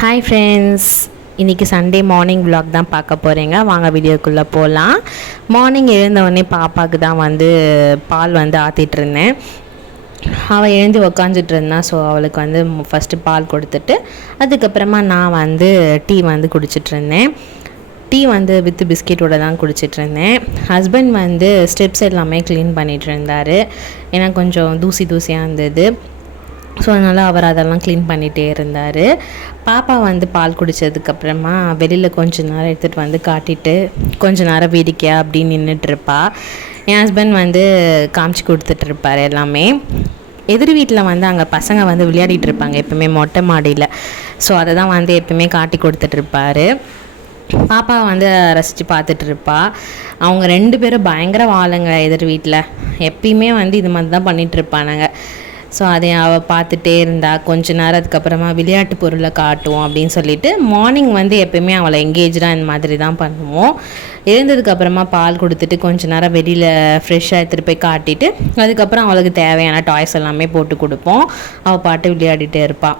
Hi friends இன்றைக்கி Sunday morning vlog தான் பார்க்க போகிறீங்க வாங்க வீடியோக்குள்ளே போகலாம் மார்னிங் எழுந்தவொடனே பாப்பாவுக்கு தான் வந்து பால் வந்து ஆற்றிட்டு இருந்தேன். அவள் எழுந்து உக்காந்துட்டு இருந்தா ஸோ அவளுக்கு வந்து ஃபஸ்ட்டு பால் கொடுத்துட்டு அதுக்கப்புறமா நான் வந்து டீ வந்து குடிச்சிட்டு இருந்தேன். டீ வந்து வித் பிஸ்கெட்டோட தான் குடிச்சிட்டு இருந்தேன். ஹஸ்பண்ட் வந்து ஸ்டெப்ஸ் எல்லாமே க்ளீன் பண்ணிகிட்டு இருந்தார். ஏன்னா கொஞ்சம் தூசி தூசியாக இருந்தது. ஸோ அதனால் அவர் அதெல்லாம் க்ளீன் பண்ணிகிட்டே இருந்தார். பாப்பா வந்து பால் குடித்ததுக்கப்புறமா வெளியில் கொஞ்ச நேரம் எடுத்துகிட்டு வந்து காட்டிட்டு கொஞ்ச நேரம் வீடிக்கையா அப்படின்னு நின்றுட்டுருப்பா என் ஹஸ்பண்ட் வந்து காமிச்சு கொடுத்துட்ருப்பார் எல்லாமே. எதிர் வீட்டில் வந்து அங்கே பசங்க வந்து விளையாடிட்டு இருப்பாங்க எப்பவுமே மொட்டை மாடியில். ஸோ அதை தான் வந்து எப்பவுமே காட்டி கொடுத்துட்ருப்பாரு பாப்பா வந்து ரசித்து பார்த்துட்டு இருப்பா. அவங்க ரெண்டு பேரும் பயங்கர வாழுங்க எதிர் வீட்டில் எப்பயுமே வந்து இது மாதிரி தான் பண்ணிகிட்டு இருப்பானுங்க. ஸோ அதை அவள் பார்த்துட்டே இருந்தா கொஞ்ச நேரம் அதுக்கப்புறமா விளையாட்டு பொருளை காட்டுவோம் அப்படின்னு சொல்லிட்டு மார்னிங் வந்து எப்பயுமே அவளை எங்கேஜாக இந்த மாதிரி தான் பண்ணுவோம். எழுந்ததுக்கப்புறமா பால் கொடுத்துட்டு கொஞ்ச நேரம் வெளியில் ஃப்ரெஷ்ஷாக எடுத்துகிட்டு போய் காட்டிட்டு அதுக்கப்புறம் அவளுக்கு தேவையான டாய்ஸ் எல்லாமே போட்டு கொடுப்போம். அவள் பாட்டு விளையாடிட்டே இருப்பாள்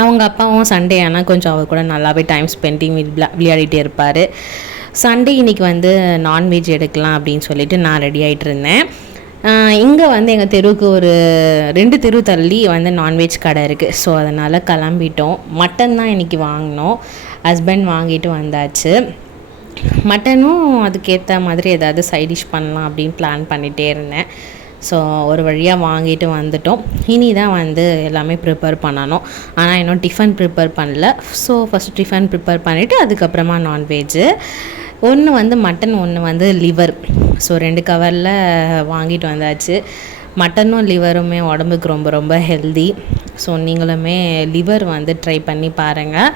அவங்க அப்பாவும் சண்டே ஆனால் கொஞ்சம் அவர் கூட நல்லாவே டைம் ஸ்பெண்டிங் விளையாடிட்டே இருப்பார். சண்டே இன்னைக்கு வந்து நான்வெஜ் எடுக்கலாம் அப்படின்னு சொல்லிட்டு நான் ரெடி ஆகிட்டு இருந்தேன். இங்கே வந்து எங்கள் தெருவுக்கு ஒரு ரெண்டு தெரு தள்ளி வந்து நான்வெஜ் கடை இருக்குது ஸோ அதனால் கிளம்பிட்டோம். மட்டன் தான் இன்றைக்கி வாங்கினோம். ஹஸ்பண்ட் வாங்கிட்டு வந்தாச்சு. மட்டனும் அதுக்கேற்ற மாதிரி ஏதாவது சைட் டிஷ் பண்ணலாம் அப்படின்னு பிளான் பண்ணிகிட்டே இருந்தேன். ஸோ ஒரு வழியாக வாங்கிட்டு வந்துட்டோம். இனி தான் வந்து எல்லாமே ப்ரிப்பேர் பண்ணணும். ஆனால் இன்னும் டிஃபன் ப்ரிப்பேர் பண்ணல. ஸோ ஃபஸ்ட்டு டிஃபன் ப்ரிப்பேர் பண்ணிவிட்டு அதுக்கப்புறமா நான்வெஜ்ஜு ஒன்று வந்து மட்டன் ஒன்று வந்து லிவர் ஸோ ரெண்டு கவரில் வாங்கிட்டு வந்தாச்சு. மட்டனும் லிவருமே உடம்புக்கு ரொம்ப ரொம்ப ஹெல்தி ஸோ நீங்களுமே லிவர் வந்து ட்ரை பண்ணி பாருங்கள்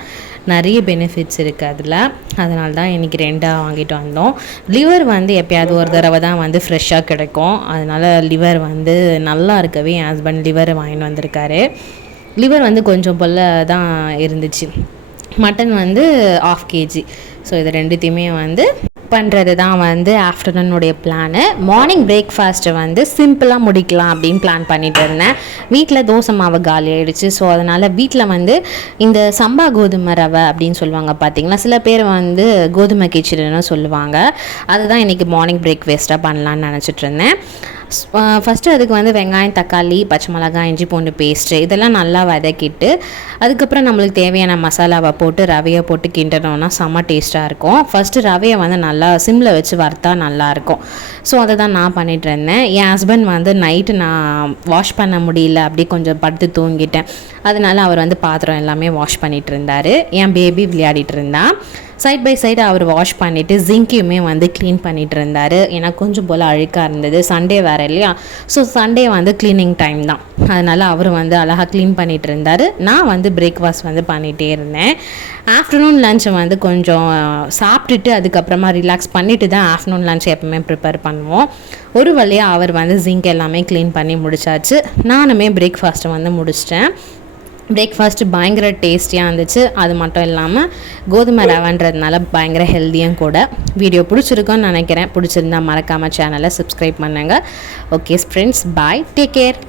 நிறைய பெனிஃபிட்ஸ் இருக்குது அதில். அதனால தான் இன்றைக்கி ரெண்டாக வாங்கிட்டு வந்தோம். லிவர் வந்து எப்பயாவது ஒரு தடவை தான் வந்து ஃப்ரெஷ்ஷாக கிடைக்கும். அதனால் லிவர் வந்து நல்லா இருக்கவே என் ஹஸ்பண்ட் லிவர் வாங்கிட்டு வந்திருக்காரு. லிவர் வந்து கொஞ்சம் போல் தான் இருந்துச்சு. மட்டன் வந்து ஆஃப் கேஜி ஸோ இது ரெண்டுத்தையுமே வந்து பண்ணுறது தான் வந்து ஆஃப்டர்நூனுடைய பிளானு மார்னிங் பிரேக்ஃபாஸ்ட்டை வந்து சிம்பிளாக முடிக்கலாம் அப்படின்னு பிளான் பண்ணிட்டு இருந்தேன். வீட்டில் தோசை மாவு காலி ஆயிடுச்சு. ஸோ அதனால் வீட்டில் வந்து இந்த சம்பா கோதுமை ரவை அப்படின்னு சொல்லுவாங்க பார்த்தீங்களா சில பேர் வந்து கோதுமை கிச்சடின்னு சொல்லுவாங்க. அதுதான் இன்றைக்கி மார்னிங் பிரேக்ஃபாஸ்ட்டாக பண்ணலான்னு நினச்சிட்டு இருந்தேன். ஃபஸ்ட்டு அதுக்கு வந்து வெங்காயம் தக்காளி பச்சை மிளகாய் இஞ்சி பூண்டு பேஸ்ட்டு இதெல்லாம் நல்லா வதக்கிட்டு அதுக்கப்புறம் நம்மளுக்கு தேவையான மசாலாவை போட்டு ரவையை போட்டு கிண்டனோன்னா செம்ம டேஸ்ட்டாக இருக்கும். ஃபஸ்ட்டு ரவையை வந்து நல்லா சிம்மில் வச்சு வறுத்தா நல்லாயிருக்கும் ஸோ அதை தான் நான் பண்ணிகிட்டு இருந்தேன். என் ஹஸ்பண்ட் வந்து நைட்டு நான் வாஷ் பண்ண முடியல அப்படி கொஞ்சம் படுத்து தூங்கிட்டேன். அதனால அவர் வந்து பாத்திரம் எல்லாமே வாஷ் பண்ணிகிட்டு இருந்தார். என் பேபி விளையாடிட்டு இருந்தான். சைட் பை சைடு அவர் வாஷ் பண்ணிவிட்டு ஜிங்கையுமே வந்து க்ளீன் பண்ணிகிட்டு இருந்தார். ஏன்னா கொஞ்சம் போல் அழுக்காக இருந்தது. சண்டே வேறு இல்லையா? ஸோ சண்டே வந்து க்ளீனிங் டைம் தான். அதனால் அவர் வந்து அழகாக க்ளீன் பண்ணிகிட்டு இருந்தார். நான் வந்து பிரேக்ஃபாஸ்ட் வந்து பண்ணிகிட்டே இருந்தேன். ஆஃப்டர்நூன் லஞ்சை வந்து கொஞ்சம் சாப்பிட்டுட்டு அதுக்கப்புறமா ரிலாக்ஸ் பண்ணிவிட்டு தான் ஆஃப்டர்நூன் லஞ்ச் எப்பவுமே ப்ரிப்பேர் பண்ணுவோம். ஒரு வழியாக அவர் வந்து ஜிங்க் எல்லாமே க்ளீன் பண்ணி முடிச்சாச்சு. நானுமே பிரேக்ஃபாஸ்ட்டை வந்து முடிச்சிட்டேன். பிரேக்ஃபாஸ்ட்டு பயங்கர டேஸ்டியாக இருந்துச்சு. அது மட்டும் இல்லாமல் கோதுமை ரவன்றதுனால பயங்கர ஹெல்த்தியும் கூட. வீடியோ பிடிச்சிருக்கோன்னு நினைக்கிறேன். பிடிச்சிருந்தா மறக்காமல் சேனலை சப்ஸ்கிரைப் பண்ணுங்கள் okay friends bye take care